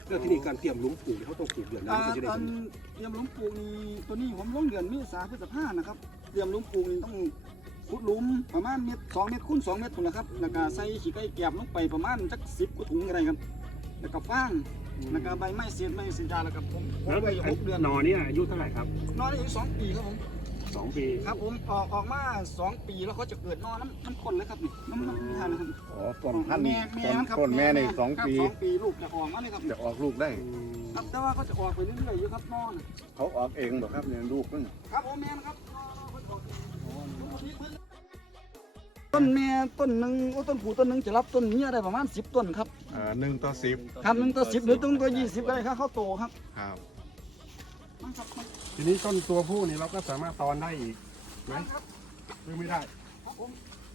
แล้วที่นี่การเตรียมหลุมปลูกเขาต้องปลูกเดือนนั้นก็จะได้ผลเตรียมหลุมปลูกนี่ตัวนี้ผมลงเดือนเมษาพฤษภานะครับเตรียมหลุมปลูกนี่ต้องขุดหลุมประมาณเมตร2 เมตรคูณ2 เมตรคนละครับแล้วก็ใส่ขี้ไก่แกบลงไปประมาณสัก10 กว่าถุงอะไรครับแล้วก็ฟางแล้วก็ใบไม้เศษยาแล้วก็ผมไป6 เดือนนอเนี่ยอายุเท่าไหร่ครับนอนได้อยู่2 ปีครับผม 2 ปีครับผมออกมา2 ปีแล้วเขาจะเกิดนอนน้ำข้นเลยครับนี่น้ำทานนะครับอ๋อต้นพันธุ์แม่ครับต้นแม่ใน2 ปี 2 ปีลูกจะออกมาเลยครับจะออกลูกได้ครับแต่ว่าเขาจะออกไปเรื่อยๆอยู่ครับนอนเขาออกเองหรอครับเนี่ยลูกมันครับผมแม่ครับต้นแม่ต้นหนึ่งต้นผูต้นหนึ่งจะรับต้นนี้ได้ประมาณ10 ต้นครับ 1 ต่อ 10 ครับ1 ต่อ 10หรือต้นตัว20ได้ครับเขาโตครับครับทีนี้ต้นตัวผู้นี่เราก็สามารถตอนได้อีกไหมหรือไม่ได้ครับผม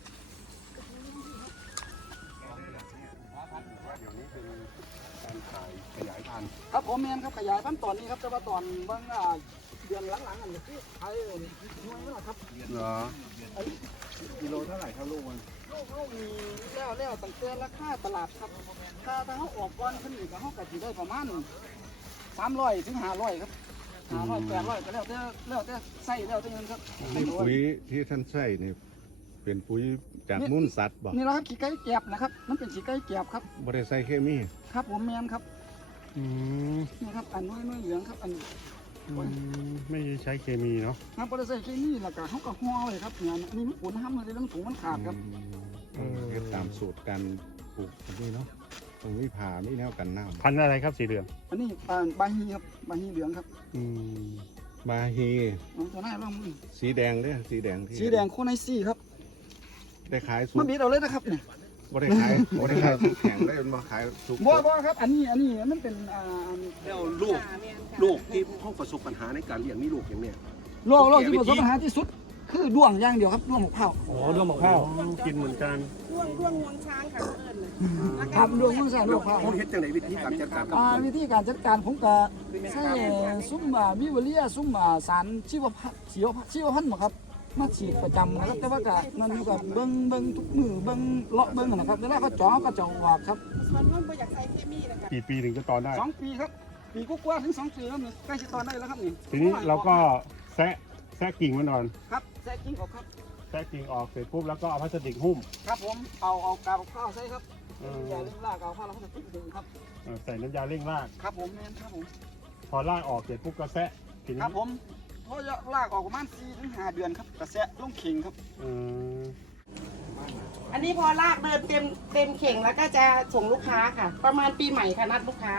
เดี๋ยวนี้เป็นการขายขยายพันธุ์ครับผมแม่ครับขยายพันธุ์ตอนนี้ครับแต่ว่าตอนบางเดือนหลังๆอันนี้คือขายน้อยมากครับเหรอกิโลเท่าไหร่ครับลูกมันลูกมีแล้วตั้งแต่ราคาตลาดครับถ้าเขาออกก้อนขึ้นอีกเขาก็จะได้ประมาณ300 ถึง 500 ครับ500 800ก็แล้วแต่ไส้แล้วแต่เงินครับปุ๋ยที่ท่านใช้นี่เป็นปุ๋ยจากมูลสัตว์บ่นี่แหละครับขี้ไก่แกบนะครับมันเป็นขี้ไก่แกบครับบ่ได้ใส่เคมีครับผมแมนครับอืมนี่ครับอันน้อยเหลืองครับอันไม่ใช้เคมีเนาะครับบริษัทเคมีแล้วก็เขาก็ห่อเลยครับเนี่ยอันนี้มีผลห้ามเลยเรื่องถุงมันขาดครับเฮ็ดตามสูตรการปลูกอันนี้เนาะตรงนี้ผ่าไม่แนวกันน้ำพันธุ์อะไรครับสีเหลืองอันนี้บาฮีครับบาฮีเหลืองครับบาฮีเอาตัวหน้าลองมือสีแดงเด้อสีแดงที่สีแดงโคไนซี่ครับได้ขายสุมันกบีดเอาเลยนะครับเนี่ยบ่ได้ขายบ่ได้ขายสุกแข็งได้มาขายสุกบ่ครับอันนี้มันเป็นแล้วลูกที่ห้องประสบปัญหาในการเลี้ยงมีลูกอย่างเนี้ยโรคที่ประสบปัญหาที่สุดคือด้วงอย่างเดียวครับด้วงหมกเผาโอ้ดวงมะพร้าวกินเหมือนกันร่วงงวงช้างค่ะเอิญเลยครับด้วงมันใส่ด้วงเผาเขาเฮ็ดจังไหนวิธีการจัดการกับวิธีการจัดการผมก็ใช้ซุ้มวิวเลียซุ้มสารชีวพันธุ์หมดครับมาฉีดประจำนะครับแต่ว่าก็นั่นอยู่กับเบิ้งทุกมือเบิ้งเลาะเบิ้งนะครับแล้วก็จ่อก็จะออกครับส่วนร่วมประหยัดใช้เคมีนะคะกี่ปีถึงจะตอนได้ 2 ปีครับปีกว่าถึง2 ปีแล้วนี่ใกล้จะตอนได้แล้วครับนี่ทีนี้เราก็แซะกิ่งมันก่อนครับแซ่กิ้งออกครับแซะกิ่งออกเสร็จปุ๊บแล้วก็เอาพลาสติกหุ้มครับผมเอากาบข้าวใส่ครับอย่าลืมลากเอาข้าวแล้วก็จะติดดึงครับใส่น้ำยาเร่งรากครับผมแม่นครับผมพอรากออกเสร็จปุ๊บก็แซะทีคนี้รับผมเพราะลากออกประมาณ4 ถึง 5 เดือนครับกระแสะลงเข่งครับอันนี้พอลากเดินเต็มเข่งแล้วก็จะส่งลูกค้าค่ะ ประมาณปีใหม่ค่ะนัดลูกค้า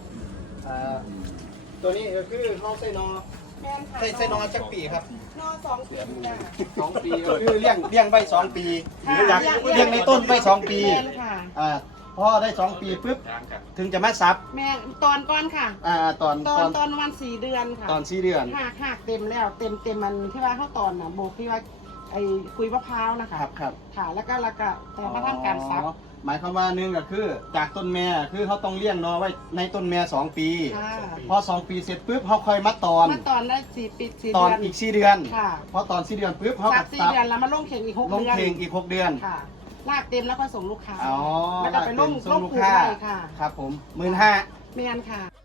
ตัวนี้ก็คือเขาใส่นอแม่นค่ะใส่นอจักปีครับนอ2 ปีจ้ะ 2 ปีก็คือเลี้ยงใบ2 ปีค่ะหรืออยากเลี้ยงในต้นใบ2 ปีแม่นค่ะพอได้2 ปีปุ๊บถึงจะมาซับแม่ตอนก้อนค่ะตอนตอนวัน4 เดือนค่ะตอน4 เดือนหักเต็มแล้วเต็มมันที่ว่าเขาตอนน่ะโบกที่ว่าไอ้คุยมะพร้าวนะคะครับค่ะแล้วก็แต่มาทำการซับหมายความว่าหนึงก็คือจากต้นแม่คือเขาต้องเลี้ยงนอไว้ในต้นแม่2 ปีค่ะพอ2 ปีเสร็จปุ๊บเขาค่อยมาตอนมาตอนได้4 ปี4 ตอนเดือนอีก4 เดือนค่ะพอตอน4 เดือนปุ๊บเขาซัก็บ4 ซับเดือนแล้วมาลงเข่งอีก6 ลงเดือนเพลงอีก6 เดือนค่ะลากเต็มแล้วก็ส่งลูกค้าอ๋อแล้วก็ไปลงส่งลูกปลูกค้าไว้ค่ะครับผม15,000 เมียนค่ะ